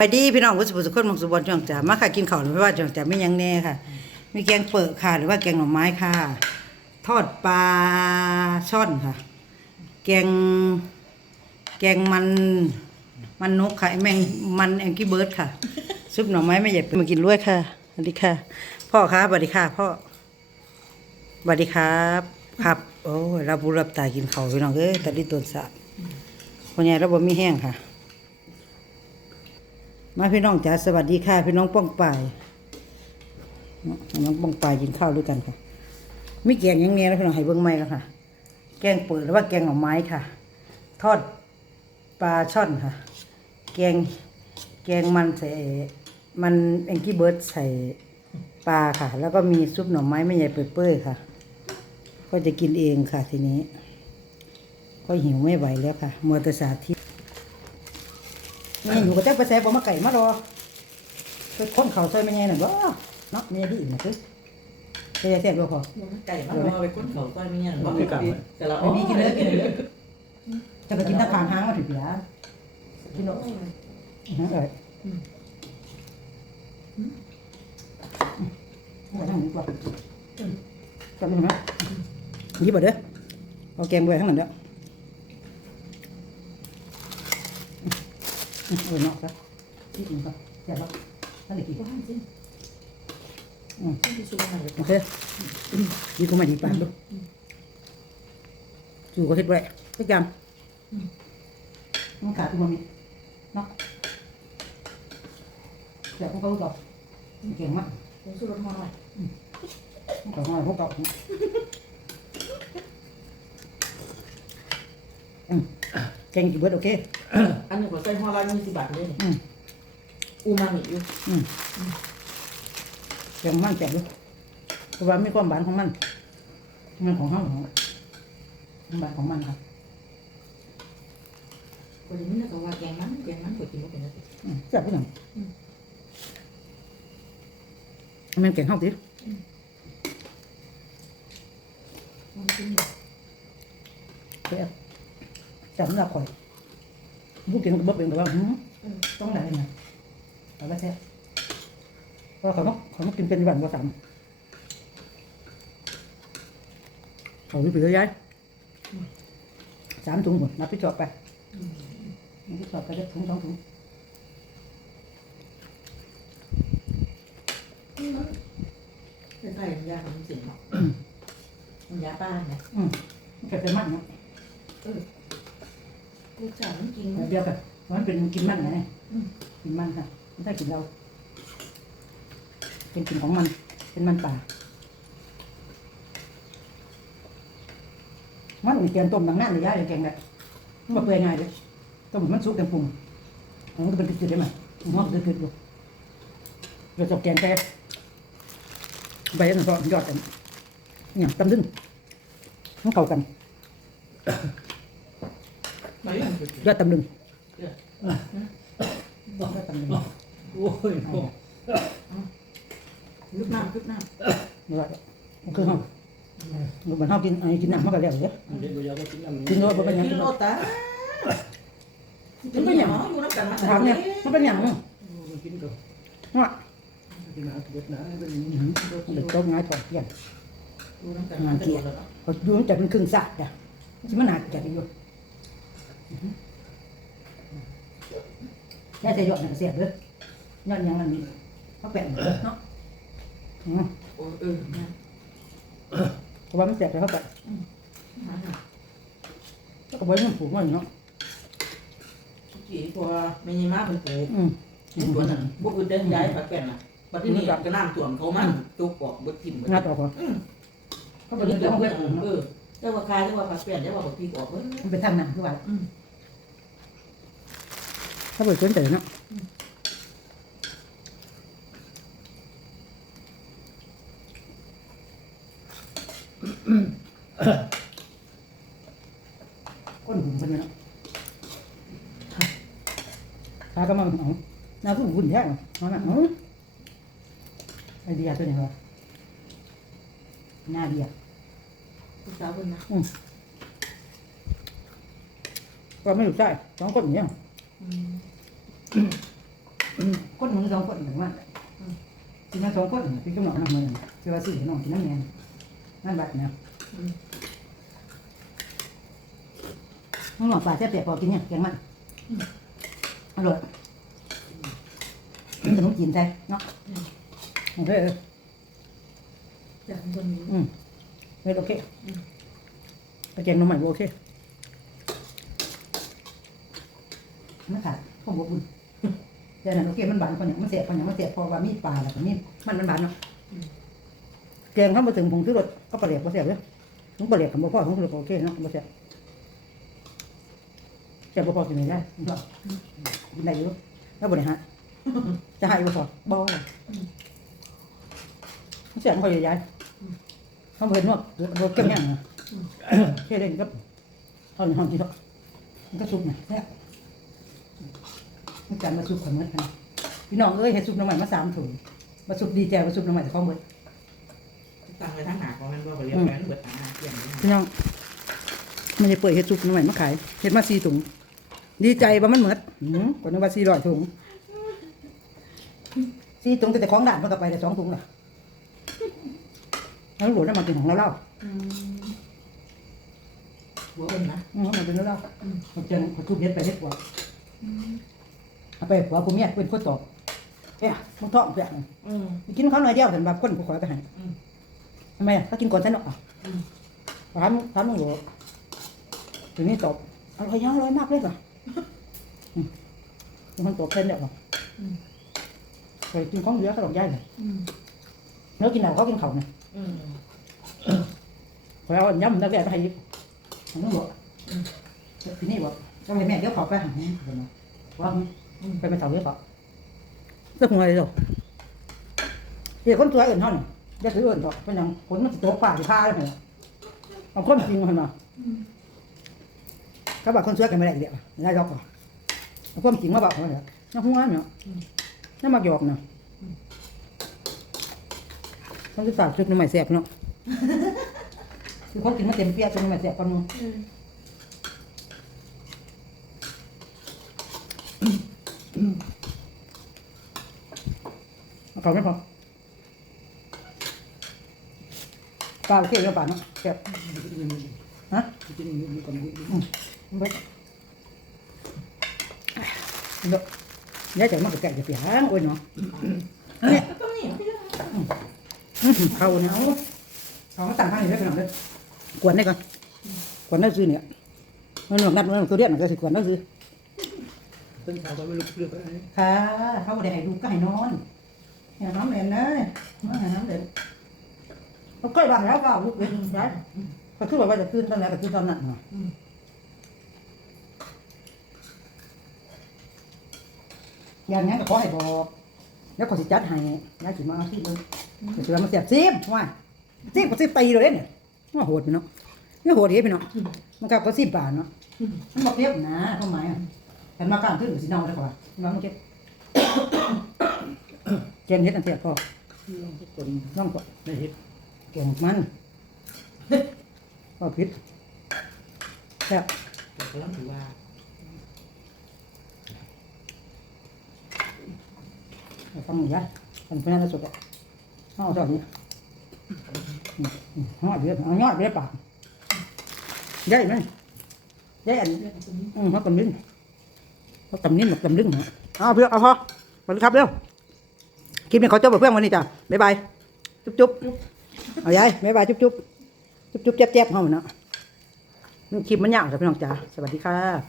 ไปดีพี่น้องผู้สุขสุขคนมองสุบนจังจ๋ามาค่ะกินข้าวหรือไม่ว่าจังจ๋าไม่ยังแน่ค่ะ มีแกงเปิดค่ะ หรือว่าแกงหน่อไม้ค่ะ ทอดปลาช่อนค่ะ แกง แกงมัน มันนกค่ะแมงมันแองกี้เบิร์ดค่ะ ซุปหน่อไม้ไม่ใหญ่มากินด้วยค่ะสวัสดีค่ะ พ่อครับสวัสดีค่ะพ่อสวัสดีครับ ครับ โอ้ยรับบุรับตายกินข้าวพี่น้องเอ้ยแต่ดิตัวสาดคนใหญ่เราบ่มีแห้งค่ะ มาพี่น้องจ๋าสวัสดีค่ะ พี่น้องป้องปายน้องป้องปายกินข้าวด้วยกันค่ะมีแกงยังเนี้ยแล้วพี่น้องให้เบิ่งใหม่แล้วค่ะ แกงเปิดหรือว่าแกงหน่อไม้ค่ะ ทอดปลาช่อนค่ะ แกงแกงมันใส่มันแองกี้เบิร์ดใส่ปลาค่ะ แล้วก็มีซุปหน่อไม้ไม่ใหญ่เปื่อยๆค่ะ ก็จะกินเองค่ะทีนี้ ก็หิวไม่ไหวแล้วค่ะมัวแต่สาธิต นี่หนูก็จะไปแซ่บมาไก่มารอไปค้นเขาซอยไม่ไงหน่อยบ่เนาะมีที่อื่นนะคือจะแซ่บบ่พอไก่มาเอาไปก้นเขาก้อยไม่เนี่ยหรอแต่เราไม่มีกินเลยกินเลยจะไปกินตะขางหางมาถึงปีละกินเนาะฮะเอ้ยเอาทางนี้กว่าจำได้ไหมยี่บ่เด้อเอาแกงบวยข้างหลังเด้อ เออเนาะครับนี่กินครับแซ่บแล้วท่านได้กินก็ห้ามจริงที่ชูมาเลยโอเคนี่ก็มาดีปานดูจูก็เฮ็ดไว้ทุกอย่างมันขาดตัวมันเนาะแต่พวกเขาก็เก่งมากผมสู้รถมาหน่อยพวกเขาพวกเขาอืม เก่งกี่เบิดโอเค อันนี้ผมใส่ห่อละยี่สิบบาทเลยอืม อูมามิอยู่อืมเก่งมันแจ่มดูเพราะว่ามีความหวานของมัน มันของห้างของมันหวานของมันครับวันนี้นี่ก็ว่าแกงมันแกงมันก๋วยเตี๋ยวเป็นอะไรอืมแซ่บพี่น้องมันเก่งห้องดิมันเป็นแซ่บ แซ่บสำหรับข่อยบุกกินก็บอกเองแต่ว่าหืมต้องได้ไงแต่ว่าแซ่บเพราะเขาต้องเขาต้องกินเป็นวันว่าสามเขาไปเปลือยย้ายสามถุงหมดนับไปจอบไปนับไปจอบไปได้ถุงสองถุงเป็นไก่ยาของเสียงเนาะมันยาป้าเนี่ยอืมแค่เป็นมันเนาะลู กสาวมันกินเดียวกันมันเป็นกินมันไงกินมันค่ะไม่ใช่กินเรา เป็นกินของมัน เป็นมันป่า มันมีแกงต้มดังนั้นเลยย่าอย่างแกงเนี่ยมันเปื่อยง่ายเลยต้มมันสุกเต็มปรุงมันก็เป็นจุดๆได้ไหมมันก็เป็นจุดๆอยู่เราจะแกงแค่ใบนั้นก็ยอดกันเนี่ยตำลึงมันเข้ากัน ไม่ยอดตำลึงยอดตำลึงโอ้ยลึกน้ำลึกน้ำยอดมันคือห้องมันห้องกินไอ้กินน้ำมันก็แล้วเลยกินโแล้วพอดูมันจะเป็นครึ่งสักจ้ะที่มันหนักจัดอยู่แค่จะหยอดหนังเสียบเลยยอดยังมันมีเขาแปะเนาะโอ้เออเพราะว่ามันเสียบไปเขาแปะก็ไว้มันผูกมันเนาะกี่พอไม่ยี่มากเป็นปูอืมตัวนั้นพวกอื่นเดินย้ายผักแก่นน่ะปัจจุบันก็น้ำท่วมเขามันจุกออกบดทิ่มงัดออกเหรอเขาก็ไปเป็นเรื่เรื่อองงเพื่อนเออเจ้าว่าคายเจ้าว่าผักแก่นเจ้าว่าผักพีกออกเออมันเป็นทางหนังคือว่า เขาไปจนเต๋อเนาะก้นหุ่นเป็นเนาะขาก็มาเอาหน้าก็หุ่นแท้เอาหน้าเอาไอเดียตัวนี้เหรอหน้าเดียลูกสาวคนนะก็ไม่อยู่ใช่สองคนอย่างเงี้ย คนหนึ่งสองคนหนึ่งว่ากินทั้งสองคนพี่ก็หนอนน้ำมันคือว่าซื้อให้น้องกินน้ำแมนนั่นบัดเนี่ยน้องหมอปลาแซ่บๆพอกินเนี่ยแกงมันอร่อยขนมจีนใช่เนาะโอเคเออจากคนนี้อืมเฮ้ยโอเคไปแกงน้ำใหม่โอเคไม่ขาดข้าวบอุ่นแต่นั่นโอเคมันบานคนอย่างมันเสียคนอย่างมันเสียพอว่ามีปลาแล้วก็มีมันมันบานเนาะแกงเข้ามาถึงผงชูรสก็ปลาเหลียกปลาเสียบเลยผงปลาเหลียกกับบ่พ่อผงชูรสก็โอเคเนาะปลาเสียบเสียบบ่พอกินไม่ได้กินได้อยู่แล้วบ่ได้ฮะจะให้บ่พอบ่เลยเสียงเขาใหญ่ๆเขาเห็นว่าโดนเก็บย่างนะแค่เล่นก็ตอนนี้ห้องที่เขามันก็สุกนะเนี่ ยมันจันมาสุกขนาดนั้นพี่น้องเอ้ยเห็ดสุกน้ำใหม่มาสามถุงมาสุกดีใจมาสุกน้ำใหม่แต่ข้องเบิดตั้งไว้ทั้งหนาของมันว่าไปเรียกแฟนเบิดต่างหากอย่างนี้พี่น้องมันจะเปิดเห็ดสุกน้ำใหม่มาขายเห็ดมาสี่ถุงดีใจว่ามันเหมือดหืมก่อนนึกว่าสี่ร้อยถุงสี่ถุงแต่ของด่านมันก็ไปแต่สองถุงละแล้วหลวงได้มากินของเราเล่าหัวเป็นนะอืมมันเป็นแล้วมันจะมันทุบเย็ดไปเล็ดกว่า เอาไปหัวกูเมียเป็นคนตอบเอ๊ะมึงท้องเปล่าอืม กินเขาหน่อยเดียวแต่แบบคนกูขอไปให้อืม ทำไมอะถ้ากินก่อนฉันหรอกอะอืมถามถามมึงอยู่ทีนี้ตอบอร่อยยังอร่อยมากเลยค่ะอืมมันตอบแค่เนี้ยหรออืมเคยกินของเหลือก็ดอกย่ายเลยอืมเนื้อกินหนังเขากินเขาเนี่ยอืมพอเอาย่ำนักแก่ไปให้ยิบผมต้องบอกทีนี้บอกต้องให้แม่เดี๋ยวขอไปหาแม่เดี๋ยวนะว่า ไปไปเถาเยอะก่อนเรื่องอะไรหรอเดี๋ยคนตัวอื่นเท่านี่จะถืออื่นต่อเป็นอย่างคนมันโจ๊กฝ่าสิผ้าได้ไหมเอาคนจริงมาเขาบอกคนสวยกันไม่ได้อีกเดียวได้ดอกก่อนเอาความจริงมาบอกเขาเนี่ยน้าหัวเนาะน้ามาหยอกเนาะเขาจะฝากชุดน้ำใหม่แสบเนาะคือเขากินมาเต็มเปียกชุดน้ำใหม่แสบกันเนาะ เอาเขาไม่พอปลาโอเคเรื่องปลาเนาะแสบฮะกินมีคนพูดเบิดเด้อย้ายจากมากับแก่จะเปียงโอ้ยเนาะเนี่ยตรงนี้พี่เรื่องเขาเนาะเขามาตั้งข้างนี้ไว้เป็นหน่อยเลยกวนได้ก่อนกวนได้ซื้อเนี่ยมันหนุนนัดมันตัวเรียนมันก็สิกวนได้ซื้อต้นเขาก็ไม่รู้เรื่องอะไรค่ะเขาบ่ได้ให้ดูก็ให้นอน อย่าน้ำเล่นเลยมาให้น้ำเล่นเขาเคยบังแล้วก็ลูกเล่นได้ก็คือว่าจะขึ้นตอนไหนก็ขึ้นตอนนั้นเนาะอย่างนี้ก็ขอให้บอกแล้วขอสิจัดให้ยายสิมาเอาที่เลยก็ถือว่ามันเสียบซิมว่าซิมก็ซิมตีเลยเนี่ยว่าโหดไปเนาะนี่โหดเหี้ยไปเนาะมันก็ก็สิบบาทเนาะมันบอกเทียบนะความหมายอะแต่มากลางขึ้นหรือสิเนาดีกว่าน้องเก็บ เกมเฮ็ดอันเสียพอลองกคนน้องก็ได้เห็นเก่งมันก็ผิดแซ่บแต่ก็ต้องถือว่าฟังหน่อยนะมันเป็นอะไรสุดอะเอาตอนนี้ยอดเยอะเอายอดไปได้ปากใหญ่ไหมใหญ่อันอืมเขาตำลึงเขาตำนิ่มแบบตำลึงนะเอาเพื่อเอาพอสวัสดีครับเร็ว คลิปนี้ขอจบกับเพื่อนวันนี้จ้ะบ๊ายบายจุ๊บจุ๊บเอายายบ๊ายบายจุ๊บจุ๊บจุ๊บจุ๊บแจ๊บแจ๊บเฮาเนาะคลิปมันยาวจ้ะพี่น้องจ้าสวัสดีค่ะ